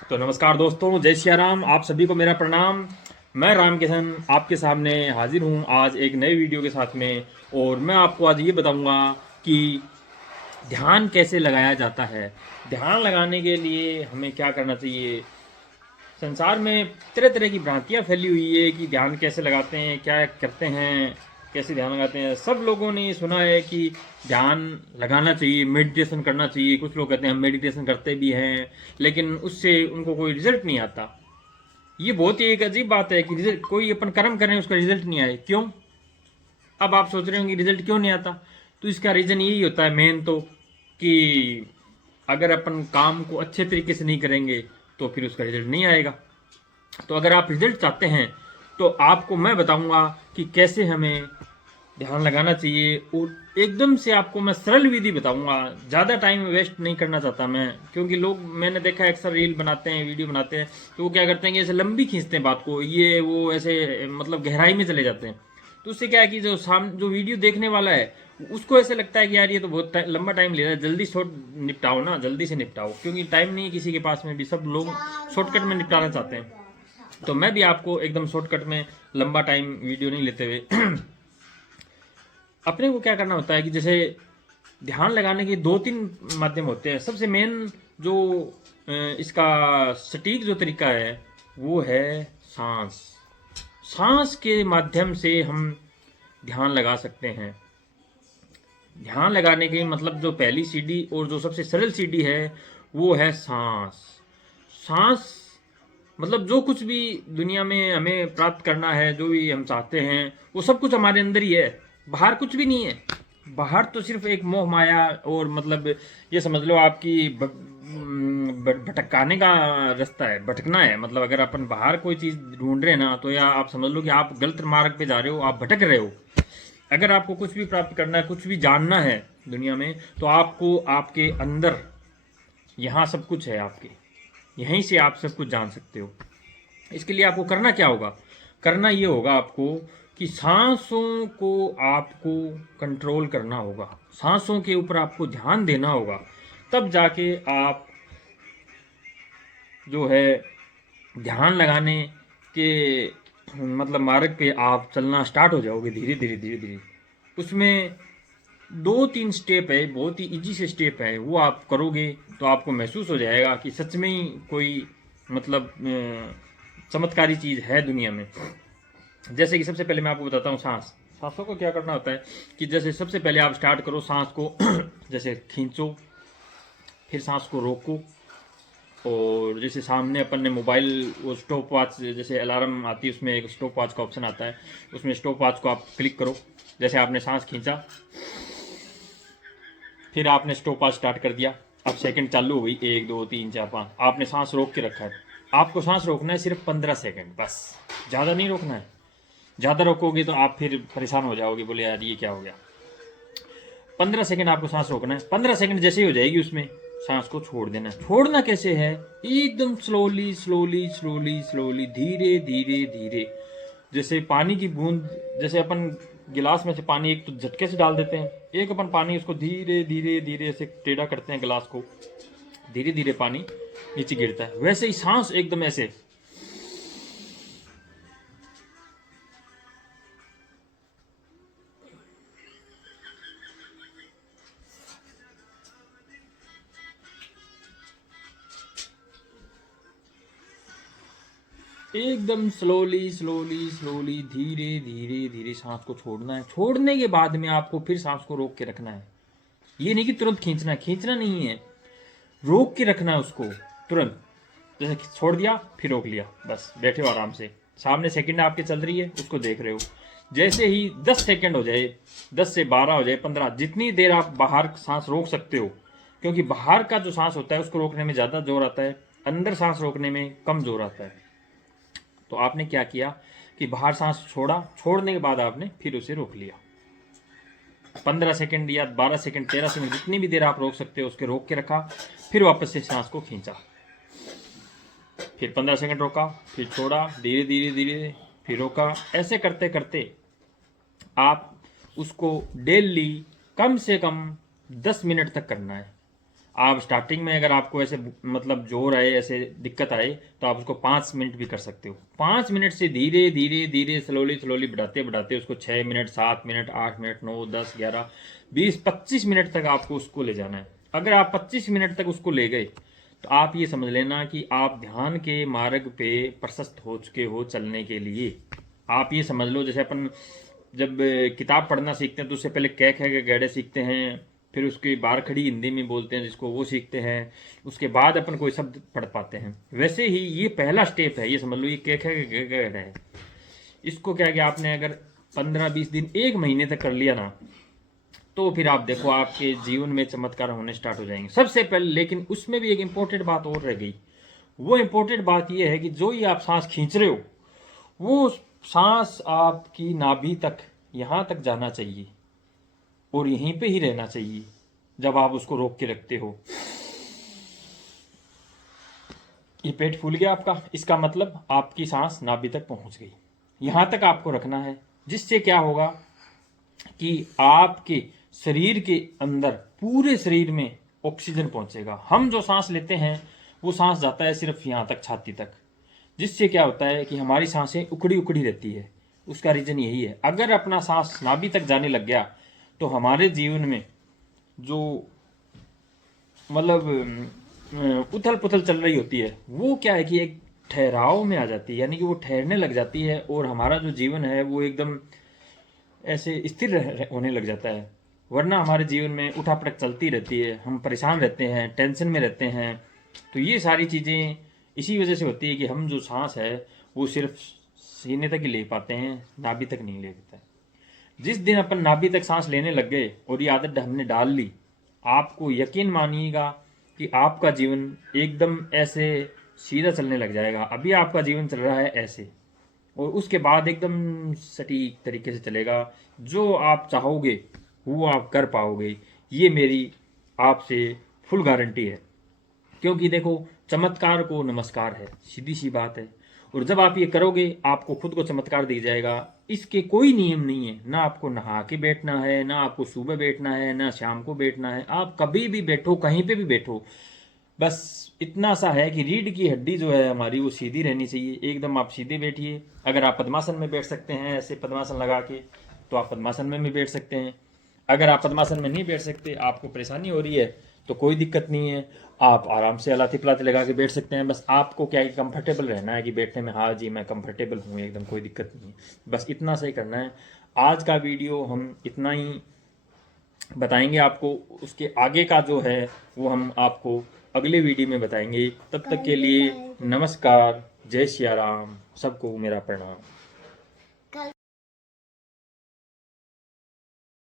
तो नमस्कार दोस्तों, जय सिया राम। आप सभी को मेरा प्रणाम। मैं राम किशन आपके सामने हाजिर हूँ आज एक नए वीडियो के साथ में। और मैं आपको आज ये बताऊँगा कि ध्यान कैसे लगाया जाता है। ध्यान लगाने के लिए हमें क्या करना चाहिए। संसार में तरह तरह की भ्रांतियाँ फैली हुई है कि ध्यान कैसे लगाते हैं, क्या करते हैं, कैसे ध्यान लगाते हैं। सब लोगों ने सुना है कि ध्यान लगाना चाहिए, मेडिटेशन करना चाहिए। कुछ लोग कहते हैं हम मेडिटेशन करते भी हैं, लेकिन उससे उनको कोई रिजल्ट नहीं आता। ये बहुत ही एक अजीब बात है कि रिजल्ट, कोई अपन कर्म कर रहे हैं उसका रिजल्ट नहीं आए, क्यों। अब आप सोच रहे होंगे रिजल्ट क्यों नहीं आता। तो इसका रीज़न यही होता है मेन तो, कि अगर अपन काम को अच्छे तरीके से नहीं करेंगे तो फिर उसका रिजल्ट नहीं आएगा। तो अगर आप रिजल्ट चाहते हैं तो आपको मैं बताऊंगा कि कैसे हमें ध्यान लगाना चाहिए। और एकदम से आपको मैं सरल विधि बताऊंगा। ज़्यादा टाइम वेस्ट नहीं करना चाहता मैं, क्योंकि लोग, मैंने देखा है अक्सर रील बनाते हैं, वीडियो बनाते हैं, तो वो क्या करते हैं कि ऐसे लंबी खींचते हैं बात को, ये वो ऐसे मतलब गहराई में चले जाते हैं। तो उससे क्या है कि जो वीडियो देखने वाला है उसको ऐसे लगता है कि यार ये तो बहुत लंबा टाइम ले रहा है, जल्दी शॉर्ट निपटाओ ना, जल्दी से निपटाओ, क्योंकि टाइम नहीं है किसी के पास में भी, सब लोग शॉर्टकट में निपटाना चाहते हैं। तो मैं भी आपको एकदम शॉर्टकट में लंबा टाइम वीडियो नहीं लेते हुए अपने को क्या करना होता है कि जैसे ध्यान लगाने के दो तीन माध्यम होते हैं। सबसे मेन जो इसका सटीक जो तरीका है वो है सांस। सांस के माध्यम से हम ध्यान लगा सकते हैं। ध्यान लगाने की मतलब जो पहली सीढ़ी और जो सबसे सरल सीढ़ी है वो है सांस। सांस मतलब जो कुछ भी दुनिया में हमें प्राप्त करना है, जो भी हम चाहते हैं, वो सब कुछ हमारे अंदर ही है, बाहर कुछ भी नहीं है। बाहर तो सिर्फ एक मोह माया और मतलब ये समझ लो आपकी भटकाने का रास्ता है, भटकना है। मतलब अगर अपन बाहर कोई चीज़ ढूंढ रहे हैं ना, तो या आप समझ लो कि आप गलत मार्ग पे जा रहे हो, आप भटक रहे हो। अगर आपको कुछ भी प्राप्त करना है, कुछ भी जानना है दुनिया में, तो आपको आपके अंदर, यहाँ सब कुछ है आपके, यहीं से आप सब कुछ जान सकते हो। इसके लिए आपको करना क्या होगा। करना ये होगा आपको कि सांसों को आपको कंट्रोल करना होगा, सांसों के ऊपर आपको ध्यान देना होगा। तब जाके आप जो है ध्यान लगाने के मतलब मार्ग पे आप चलना स्टार्ट हो जाओगे, धीरे धीरे धीरे धीरे। उसमें दो तीन स्टेप है, बहुत ही इजी से स्टेप है, वो आप करोगे तो आपको महसूस हो जाएगा कि सच में ही कोई मतलब चमत्कारी चीज़ है दुनिया में। जैसे कि सबसे पहले मैं आपको बताता हूँ सांस। सांसों को क्या करना होता है कि जैसे सबसे पहले आप स्टार्ट करो सांस को जैसे खींचो, फिर सांस को रोको। और जैसे सामने अपन ने मोबाइल वो स्टॉप वॉच, जैसे अलार्म आती है उसमें एक स्टॉप वॉच का ऑप्शन आता है, उसमें स्टॉप वॉच को आप क्लिक करो। जैसे आपने सांस खींचा, फिर आपने स्टॉप वॉच स्टार्ट कर दिया, अब सेकंड चालू हो गई, 1 2 3 4 5, आपने सांस रोक के रखा है। आपको सांस रोकना है सिर्फ 15 सेकंड बस, ज़्यादा नहीं रोकना है। ज़्यादा रोकोगे तो आप फिर परेशान हो जाओगे, बोले यार ये क्या हो गया। 15 सेकंड आपको सांस रोकना है। 15 सेकंड जैसे ही हो जाएगी उसमें सांस को छोड़ देना है। छोड़ना कैसे है, एकदम स्लोली स्लोली स्लोली स्लोली, धीरे धीरे धीरे। जैसे पानी की बूंद, जैसे अपन गिलास में से पानी एक तो झटके से डाल देते हैं, एक अपन पानी उसको धीरे धीरे धीरे से टेढ़ा करते हैं गिलास को, धीरे धीरे पानी नीचे गिरता है। वैसे ही सांस एकदम ऐसे एकदम स्लोली स्लोली स्लोली धीरे धीरे धीरे सांस को छोड़ना है। छोड़ने के बाद में आपको फिर सांस को रोक के रखना है। ये नहीं कि तुरंत खींचना है, खींचना नहीं है, रोक के रखना है उसको तुरंत। जैसे छोड़ दिया फिर रोक लिया, बस बैठे हो आराम से, सामने सेकंड आपके चल रही है उसको देख रहे हो। जैसे ही 10 सेकंड हो जाए, 10 से 12 हो जाए, 15, जितनी देर आप बाहर सांस रोक सकते हो, क्योंकि बाहर का जो सांस होता है उसको रोकने में ज़्यादा जोर आता है, अंदर सांस रोकने में कम जोर आता है। तो आपने क्या किया कि बाहर सांस छोड़ा, छोड़ने के बाद आपने फिर उसे रोक लिया। 15 सेकंड या 12 सेकंड, 13 सेकंड, जितनी भी देर आप रोक सकते हो उसके रोक के रखा, फिर वापस से सांस को खींचा, फिर 15 सेकंड रोका, फिर छोड़ा, धीरे धीरे धीरे, फिर रोका। ऐसे करते करते आप उसको डेली कम से कम 10 मिनट तक करना है। आप स्टार्टिंग में अगर आपको ऐसे मतलब जोर आए, ऐसे दिक्कत आए, तो आप उसको 5 मिनट भी कर सकते हो। 5 मिनट से धीरे धीरे धीरे स्लोली स्लोली बढ़ाते बढ़ाते उसको 6 मिनट, 7 मिनट, 8 मिनट, 9, 10, 11, 20, 25 मिनट तक आपको उसको ले जाना है। अगर आप 25 मिनट तक उसको ले गए तो आप ये समझ लेना कि आप ध्यान के मार्ग पे प्रशस्त हो चुके हो चलने के लिए। आप ये समझ लो, जैसे अपन जब किताब पढ़ना सीखते हैं तो उससे पहले कै खे गहरे सीखते हैं, फिर उसकी बार खड़ी हिंदी में बोलते हैं जिसको वो सीखते हैं, उसके बाद अपन कोई शब्द पढ़ पाते हैं। वैसे ही ये पहला स्टेप है, ये समझ लो, ये कै खे गहरे है। इसको क्या कि आपने अगर 15-20 दिन, 1 महीने तक कर लिया ना, तो फिर आप देखो आपके जीवन में चमत्कार होने स्टार्ट हो जाएंगे सबसे पहले। लेकिन उसमें भी एक इंपॉर्टेंट बात और रह गई। वो इंपॉर्टेंट बात ये है कि जो ही आप सांस खींच रहे हो, वो सांस आपकी नाभि तक, यहाँ तक जाना चाहिए और यहीं पे ही रहना चाहिए। जब आप उसको रोक के रखते हो, ये पेट फूल गया आपका, इसका मतलब आपकी सांस नाभि तक पहुंच गई। यहाँ तक आपको रखना है, जिससे क्या होगा कि आपके शरीर के अंदर, पूरे शरीर में ऑक्सीजन पहुंचेगा। हम जो सांस लेते हैं वो सांस जाता है सिर्फ यहाँ तक, छाती तक, जिससे क्या होता है कि हमारी सांसें उखड़ी उखड़ी रहती है। उसका रीज़न यही है। अगर अपना सांस नाभि तक जाने लग गया तो हमारे जीवन में जो मतलब उथल पुथल चल रही होती है, वो क्या है कि एक ठहराव में आ जाती है, यानी कि वो ठहरने लग जाती है और हमारा जो जीवन है वो एकदम ऐसे स्थिर होने लग जाता है। वरना हमारे जीवन में उठापटक चलती रहती है, हम परेशान रहते हैं, टेंशन में रहते हैं। तो ये सारी चीज़ें इसी वजह से होती है कि हम जो सांस है वो सिर्फ सीने तक ही ले पाते हैं, नाभि तक नहीं ले पाते। जिस दिन अपन नाभि तक सांस लेने लग गए और ये आदत हमने डाल ली, आपको यकीन मानिएगा कि आपका जीवन एकदम ऐसे सीधा चलने लग जाएगा। अभी आपका जीवन चल रहा है ऐसे, और उसके बाद एकदम सटीक तरीके से चलेगा। जो आप चाहोगे वो आप कर पाओगे, ये मेरी आपसे फुल गारंटी है। क्योंकि देखो, चमत्कार को नमस्कार है, सीधी सी बात है। और जब आप ये करोगे आपको खुद को चमत्कार दिख जाएगा। इसके कोई नियम नहीं है, ना आपको नहा के बैठना है, ना आपको सुबह बैठना है, ना शाम को बैठना है। आप कभी भी बैठो, कहीं पे भी बैठो, बस इतना सा है कि रीढ़ की हड्डी जो है हमारी वो सीधी रहनी चाहिए। एकदम आप सीधे बैठिए। अगर आप पद्मासन में बैठ सकते हैं ऐसे पद्मासन लगा के, तो आप पद्मासन में भी बैठ सकते हैं। अगर आप पद्मासन में नहीं बैठ सकते, आपको परेशानी हो रही है, तो कोई दिक्कत नहीं है, आप आराम से अलाती पलाती लगा के बैठ सकते हैं। बस आपको क्या है, कंफर्टेबल रहना है कि बैठने में, हाँ जी मैं कंफर्टेबल हूँ एकदम, कोई दिक्कत नहीं है। बस इतना सही करना है। आज का वीडियो हम इतना ही बताएंगे आपको, उसके आगे का जो है वो हम आपको अगले वीडियो में बताएंगे। तब तक के लिए नमस्कार, जय सिया राम, सबको मेरा प्रणाम।